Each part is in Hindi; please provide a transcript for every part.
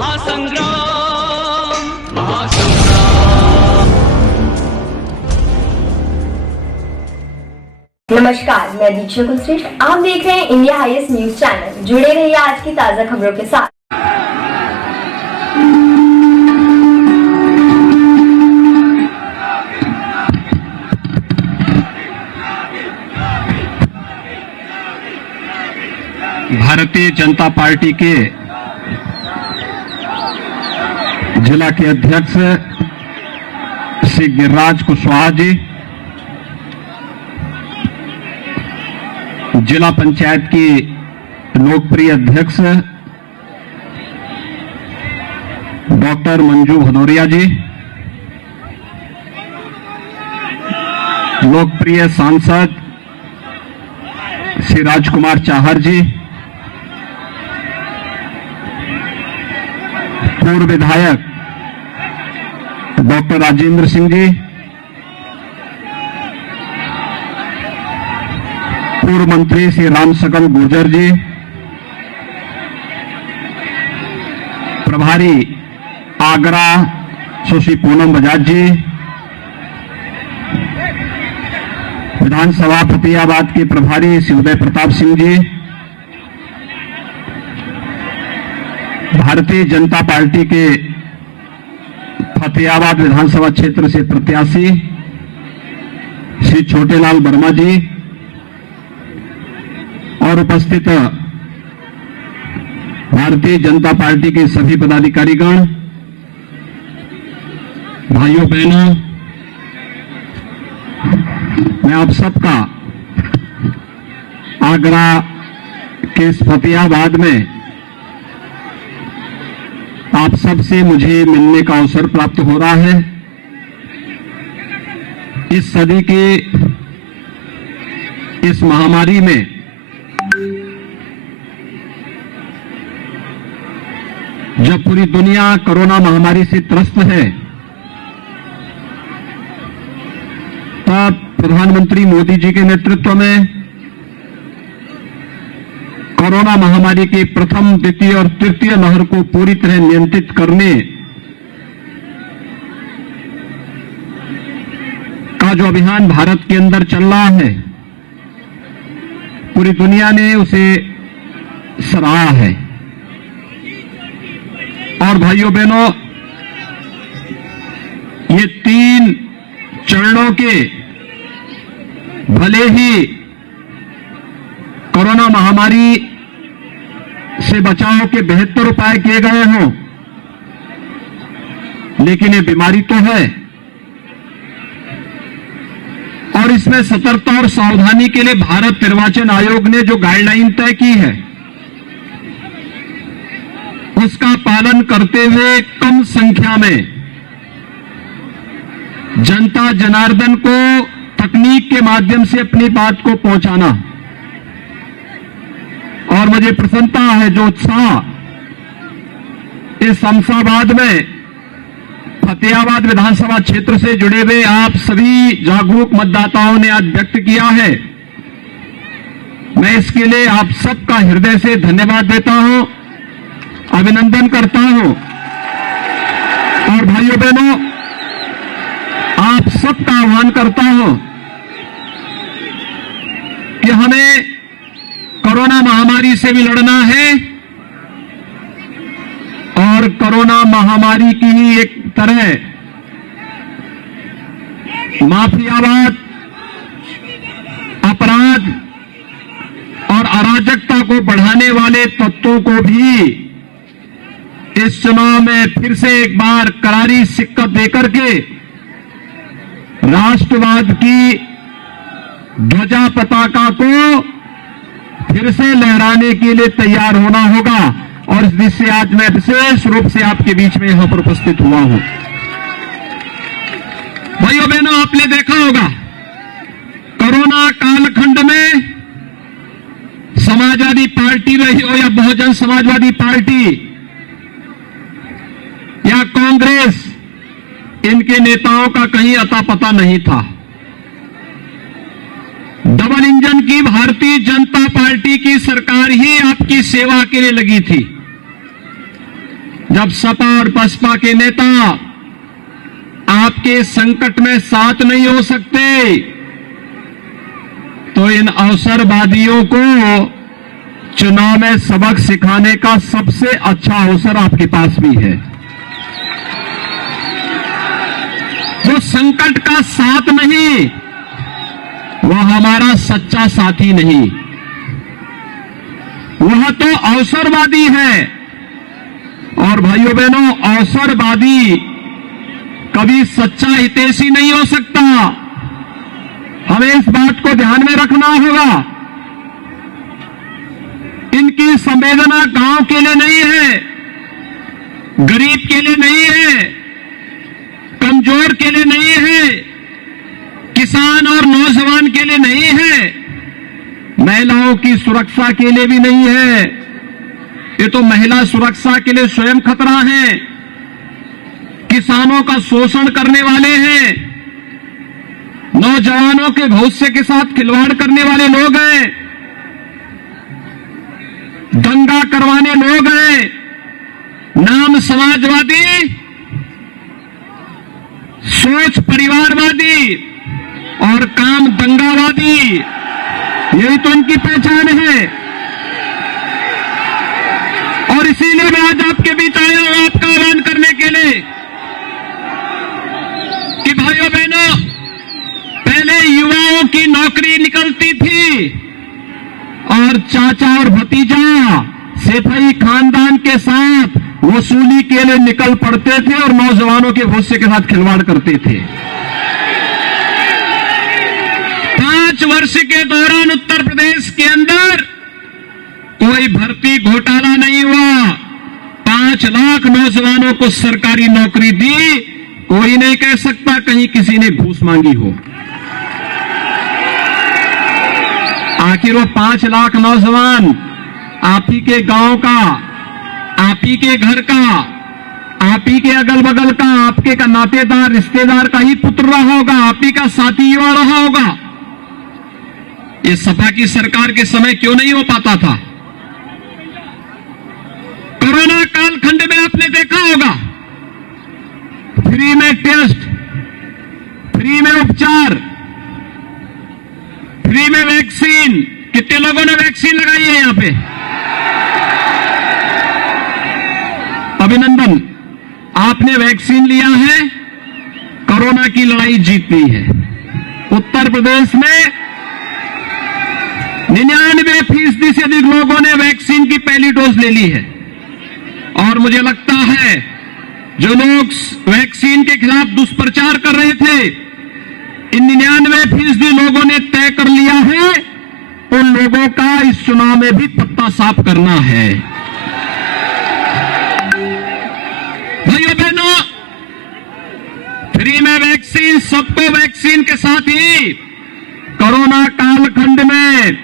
महासंग्राम महासंग्राम। नमस्कार, मैं दीक्षा कुलश्रेष्ठ। आप देख रहे हैं इंडिया हाईएस्ट न्यूज चैनल। जुड़े रहिए आज की ताजा खबरों के साथ। भारतीय जनता पार्टी के जिला के अध्यक्ष श्री गिरिराज कुशवाहा जी, जिला पंचायत की लोकप्रिय अध्यक्ष डॉक्टर मंजू भदौरिया जी, लोकप्रिय सांसद श्री राजकुमार चाहर जी, पूर्व विधायक डॉक्टर राजेंद्र सिंह जी, पूर्व मंत्री श्री रामसकल गुर्जर जी, प्रभारी आगरा सुश्री पूनम बजाज जी, विधानसभा फतेहाबाद के प्रभारी श्री उदय प्रताप सिंह जी, भारतीय जनता पार्टी के फतेहाबाद विधानसभा क्षेत्र से प्रत्याशी श्री छोटेलाल वर्मा जी और उपस्थित भारतीय जनता पार्टी के सभी पदाधिकारीगण, भाइयों बहनों, मैं आप सबका आगरा के इस फतेहाबाद में आप सबसे मुझे मिलने का अवसर प्राप्त हो रहा है। इस सदी की इस महामारी में जब पूरी दुनिया कोरोना महामारी से त्रस्त है, तब प्रधानमंत्री मोदी जी के नेतृत्व में कोरोना महामारी की प्रथम, द्वितीय और तृतीय लहर को पूरी तरह नियंत्रित करने का जो अभियान भारत के अंदर चल रहा है, पूरी दुनिया ने उसे सराहा है। और भाइयों बहनों, ये 3 चरणों के भले ही कोरोना महामारी से बचाव के बेहतर उपाय किए गए हों, लेकिन ये बीमारी तो है और इसमें सतर्कता और सावधानी के लिए भारत निर्वाचन आयोग ने जो गाइडलाइन तय की है, उसका पालन करते हुए कम संख्या में जनता जनार्दन को तकनीक के माध्यम से अपनी बात को पहुंचाना। और मुझे प्रसन्नता है जो उत्साह इस शमशाबाद में फतेहाबाद विधानसभा क्षेत्र से जुड़े हुए आप सभी जागरूक मतदाताओं ने आज व्यक्त किया है। मैं इसके लिए आप सबका हृदय से धन्यवाद देता हूं, अभिनंदन करता हूं। और भाइयों बहनों, आप सबका आह्वान करता हूं कि हमें कोरोना महामारी से भी लड़ना है और कोरोना महामारी की ही एक तरह माफियावाद, अपराध और अराजकता को बढ़ाने वाले तत्वों को भी इस चुनाव में फिर से एक बार करारी शिकस्त देकर के राष्ट्रवाद की ध्वजा पताका को फिर से लहराने के लिए तैयार होना होगा। और इस दिशा से आज मैं विशेष रूप से आपके बीच में यहां पर उपस्थित हुआ हूं। भाइयों बहनों, आपने देखा होगा कोरोना कालखंड में समाजवादी पार्टी रही हो या बहुजन समाजवादी पार्टी या कांग्रेस, इनके नेताओं का कहीं अता पता नहीं था। डबल इंजन की भारतीय जनता पार्टी की सरकार ही आपकी सेवा के लिए लगी थी। जब सपा और बसपा के नेता आपके संकट में साथ नहीं हो सकते, तो इन अवसरवादियों को चुनाव में सबक सिखाने का सबसे अच्छा अवसर आपके पास भी है। जो संकट का साथ नहीं, वह हमारा सच्चा साथी नहीं, वह तो अवसरवादी है। और भाइयों बहनों, अवसरवादी कभी सच्चा हितैषी नहीं हो सकता। हमें इस बात को ध्यान में रखना होगा। इनकी संवेदना गांव के लिए नहीं है, गरीब के लिए नहीं है, कमजोर के लिए नहीं है, किसान और नौजवान के लिए नहीं है, महिलाओं की सुरक्षा के लिए भी नहीं है। ये तो महिला सुरक्षा के लिए स्वयं खतरा है, किसानों का शोषण करने वाले हैं, नौजवानों के भविष्य के साथ खिलवाड़ करने वाले लोग हैं, दंगा करवाने लोग हैं, नाम समाजवादी, सोच परिवारवादी और काम दंगावादी, यही तो इनकी पहचान है। और इसीलिए मैं आज आपके बीच आया हूं आपका आह्वान करने के लिए कि भाइयों बहनों, पहले युवाओं की नौकरी निकलती थी और चाचा और भतीजा सेठई खानदान के साथ वसूली के लिए निकल पड़ते थे और नौजवानों के भविष्य के साथ खिलवाड़ करते थे। 5 वर्ष के दौरान उत्तर प्रदेश के अंदर कोई भर्ती घोटाला नहीं हुआ। 5 लाख नौजवानों को सरकारी नौकरी दी। कोई नहीं कह सकता कहीं किसी ने घूस मांगी हो। आखिर वो 5 लाख नौजवान आप ही के गांव का, आप ही के घर का, आप ही के अगल बगल का, आपके का नातेदार रिश्तेदार का ही पुत्र रहा होगा, आप ही का साथी युवा रहा होगा। ये सपा की सरकार के समय क्यों नहीं हो पाता था? कोरोना कालखंड में आपने देखा होगा, फ्री में टेस्ट, फ्री में उपचार, फ्री में वैक्सीन। कितने लोगों ने वैक्सीन लगाई है यहां पे? अभिनंदन, आपने वैक्सीन लिया है, कोरोना की लड़ाई जीत ली है। उत्तर प्रदेश में 99% से अधिक लोगों ने वैक्सीन की पहली डोज ले ली है। और मुझे लगता है जो लोग वैक्सीन के खिलाफ दुष्प्रचार कर रहे थे, इन 99% लोगों ने तय कर लिया है उन लोगों का इस चुनाव में भी पत्ता साफ करना है। भाइयों बहनों, फ्री में वैक्सीन, सबको वैक्सीन के साथ ही कोरोना कालखंड में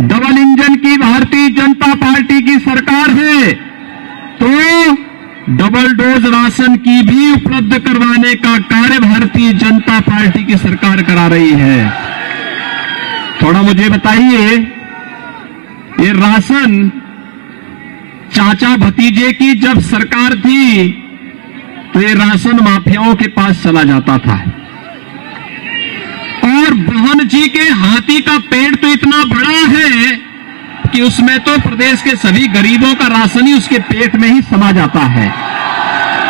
डबल इंजन की भारतीय जनता पार्टी की सरकार है, तो डबल डोज राशन की भी उपलब्ध करवाने का कार्य भारतीय जनता पार्टी की सरकार करा रही है। थोड़ा मुझे बताइए, ये राशन चाचा भतीजे की जब सरकार थी तो ये राशन माफियाओं के पास चला जाता था, और बहन जी के हाथी का पेड़ तो इतना बड़ा है कि उसमें तो प्रदेश के सभी गरीबों का राशन ही उसके पेट में ही समा जाता है।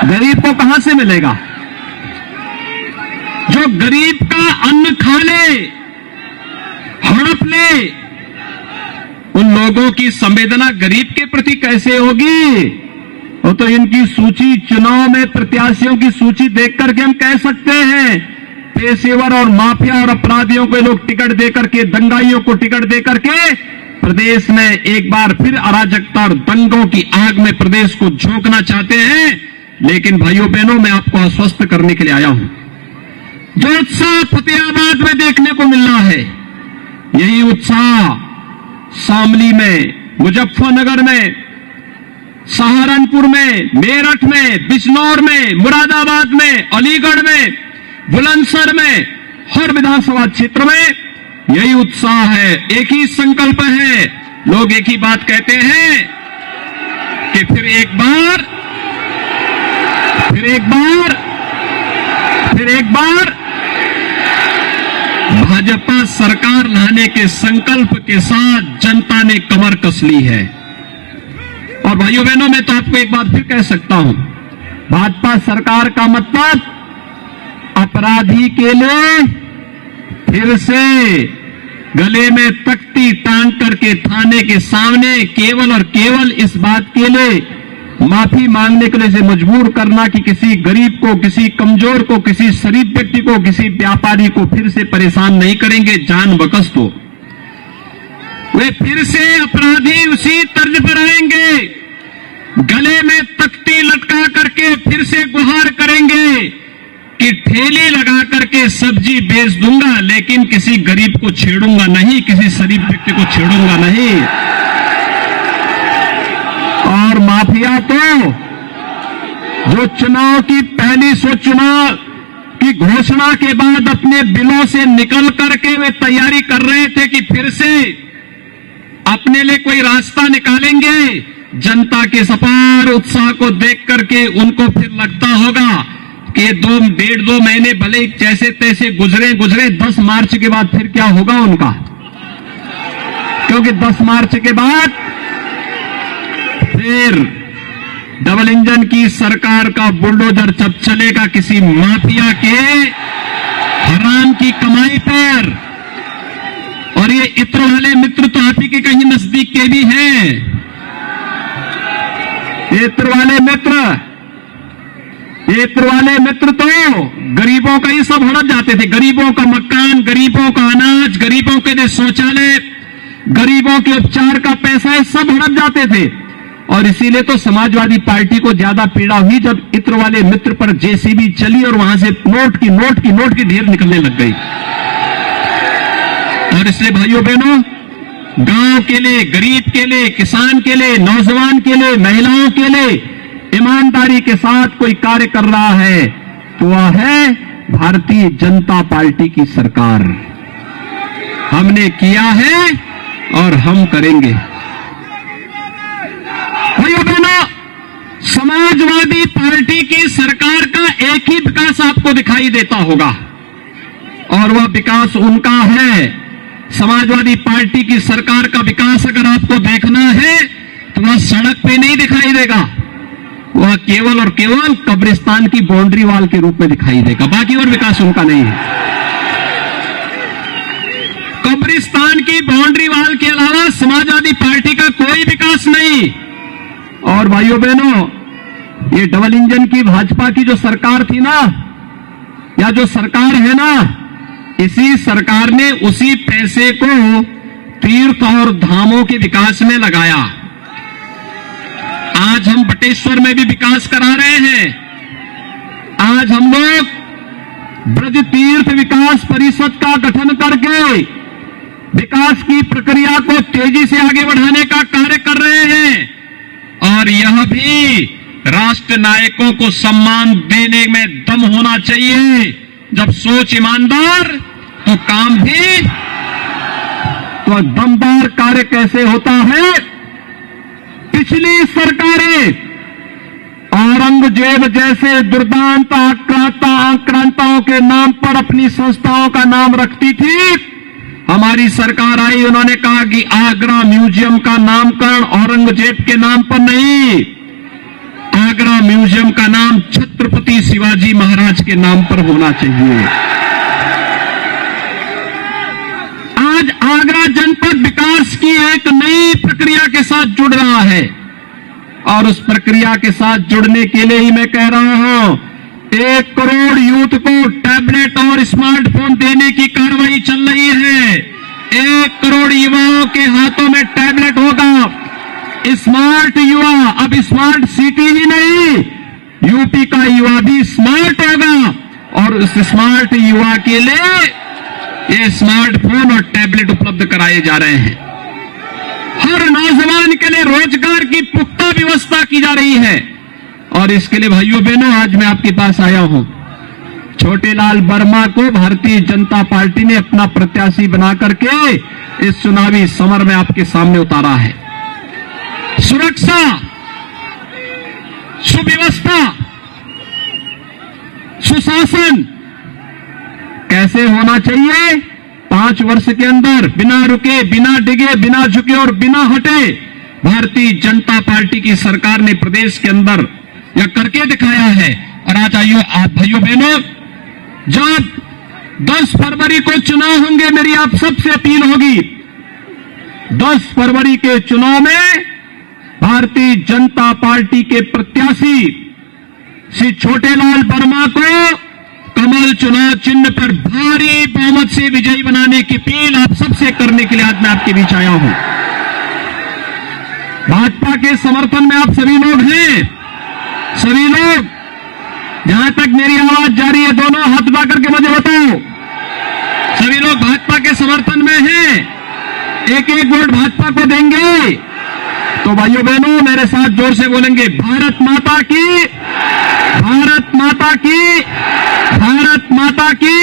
गरीब को कहां से मिलेगा? जो गरीब का अन्न खा ले, हड़प ले, उन लोगों की संवेदना गरीब के प्रति कैसे होगी? वो तो इनकी सूची, चुनाव में प्रत्याशियों की सूची देख करके हम कह सकते हैं, पेशेवर और माफिया और अपराधियों को लोग टिकट देकर के, दंगाइयों को टिकट देकर के प्रदेश में एक बार फिर अराजकता और दंगों की आग में प्रदेश को झोंकना चाहते हैं। लेकिन भाइयों बहनों, मैं आपको आश्वस्त करने के लिए आया हूं, जो उत्साह फतेहाबाद में देखने को मिल रहा है, यही उत्साह शामली में, मुजफ्फरनगर में, सहारनपुर में, मेरठ में, बिजनौर में, मुरादाबाद में, अलीगढ़ में, बुलंदशहर में, हर विधानसभा क्षेत्र में यही उत्साह है, एक ही संकल्प है। लोग एक ही बात कहते हैं कि फिर एक बार फिर एक बार भाजपा सरकार लाने के संकल्प के साथ जनता ने कमर कस ली है। और भाइयों बहनों, मैं तो आपको एक बात फिर कह सकता हूं, भाजपा सरकार का मतलब अपराधी के लिए फिर से गले में तख्ती टांग करके थाने के सामने केवल और केवल इस बात के लिए माफी मांगने के लिए से मजबूर करना कि किसी गरीब को, किसी कमजोर को, किसी शरीफ व्यक्ति को, किसी व्यापारी को फिर से परेशान नहीं करेंगे जान बकस तो वे फिर से अपराधी उसी तर्ज पर आएंगे, गले में तख्ती लटका करके फिर से गुहार करेंगे कि ठेली लगा करके सब्जी बेच दूंगा लेकिन किसी गरीब को छेड़ूंगा नहीं, किसी शरीफ व्यक्ति को छेड़ूंगा नहीं। और माफिया तो जो चुनाव की पहली चुनाव की घोषणा के बाद अपने बिलों से निकल करके वे तैयारी कर रहे थे कि फिर से अपने लिए कोई रास्ता निकालेंगे, जनता के अपार उत्साह को देख करके उनको फिर लगता होगा कि 1.5-2 महीने भले जैसे तैसे गुजरे 10 मार्च के बाद फिर क्या होगा उनका, क्योंकि 10 मार्च के बाद फिर डबल इंजन की सरकार का बुलडोजर जब चलेगा किसी माफिया के हराम की कमाई पर। और ये इत्र वाले मित्र तो आप ही के कहीं नजदीक के भी हैं। ये इत्र वाले मित्र तो गरीबों का ही सब हड़प जाते थे, गरीबों का मकान, गरीबों का अनाज, गरीबों के लिए शौचालय, गरीबों के उपचार का पैसा, ये सब हड़प जाते थे। और इसीलिए तो समाजवादी पार्टी को ज्यादा पीड़ा हुई जब इत्र वाले मित्र पर जेसीबी चली और वहां से नोट की ढेर निकलने लग गई। और इसलिए भाइयों बहनों, गांव के लिए, गरीब के लिए, किसान के लिए, नौजवान के लिए, महिलाओं के लिए ईमानदारी के साथ कोई कार्य कर रहा है तो वह है भारतीय जनता पार्टी की सरकार। हमने किया है और हम करेंगे। भाइयों बहनों, समाजवादी पार्टी की सरकार का एक ही विकास आपको दिखाई देता होगा और वह विकास उनका है। समाजवादी पार्टी की सरकार का विकास अगर आपको देखना है तो वह सड़क पे नहीं दिखाई देगा, वह केवल और केवल कब्रिस्तान की बाउंड्री वॉल के रूप में दिखाई देगा, बाकी और विकास उनका नहीं है। कब्रिस्तान की बाउंड्री वॉल के अलावा समाजवादी पार्टी का कोई विकास नहीं। और भाइयों बहनों, ये डबल इंजन की भाजपा की जो सरकार थी ना, या जो सरकार है ना, इसी सरकार ने उसी पैसे को तीर्थ और धामों के विकास में लगाया। आज हम बटेश्वर में भी विकास करा रहे हैं। आज हम लोग ब्रज तीर्थ विकास परिषद का गठन करके विकास की प्रक्रिया को तेजी से आगे बढ़ाने का कार्य कर रहे हैं। और यह भी राष्ट्र नायकों को सम्मान देने में दम होना चाहिए। जब सोच ईमानदार तो काम भी, तो दमदार कार्य कैसे होता है। पिछली सरकारें औरंगजेब जैसे दुर्दांत आक्रांताओं के नाम पर अपनी संस्थाओं का नाम रखती थी। हमारी सरकार आई, उन्होंने कहा कि आगरा म्यूजियम का नामकरण औरंगजेब के नाम पर नहीं, आगरा म्यूजियम का नाम छत्रपति शिवाजी महाराज के नाम पर होना चाहिए। आज आगरा जनपद विकास की एक नई प्रक्रिया के साथ जुड़ रहा है और उस प्रक्रिया के साथ जुड़ने के लिए ही मैं कह रहा हूं, 1 करोड़ यूथ को टैबलेट और स्मार्टफोन देने की कार्रवाई चल रही है। 1 करोड़ युवाओं के हाथों में टैबलेट होगा। स्मार्ट युवा, अब स्मार्ट सिटी ही नहीं, यूपी का युवा भी स्मार्ट होगा और उस स्मार्ट युवा के लिए ये स्मार्टफोन और टैबलेट उपलब्ध कराए जा रहे हैं। हर नौजवान के लिए रोजगार की पुख्ता व्यवस्था की जा रही है। और इसके लिए भाइयों बहनों, आज मैं आपके पास आया हूं। छोटेलाल वर्मा को भारतीय जनता पार्टी ने अपना प्रत्याशी बना करके इस चुनावी समर में आपके सामने उतारा है। सुरक्षा, सुव्यवस्था सुशासन कैसे होना चाहिए? 5 वर्ष के अंदर बिना रुके, बिना डिगे, बिना झुके और बिना हटे भारतीय जनता पार्टी की सरकार ने प्रदेश के अंदर यह करके दिखाया है। और आज आइयो आप भाइयों बहनों, जब 10 फरवरी को चुनाव होंगे, मेरी आप सबसे अपील होगी, 10 फरवरी के चुनाव में भारतीय जनता पार्टी के प्रत्याशी श्री छोटेलाल वर्मा को कमल चुनाव चिन्ह पर भारी बहुमत से विजयी बनाने की अपील आप सबसे करने के लिए आज मैं आपके बीच आया हूं। भाजपा के समर्थन में आप सभी लोग हैं, सभी लोग, जहां तक मेरी आवाज जा रही है दोनों हाथ उठा करके मुझे बताओ, सभी लोग भाजपा के समर्थन में हैं, एक एक वोट भाजपा को देंगे? तो भाइयों बहनों मेरे साथ जोर से बोलेंगे, भारत माता की, भारत माता की, भारत माता की।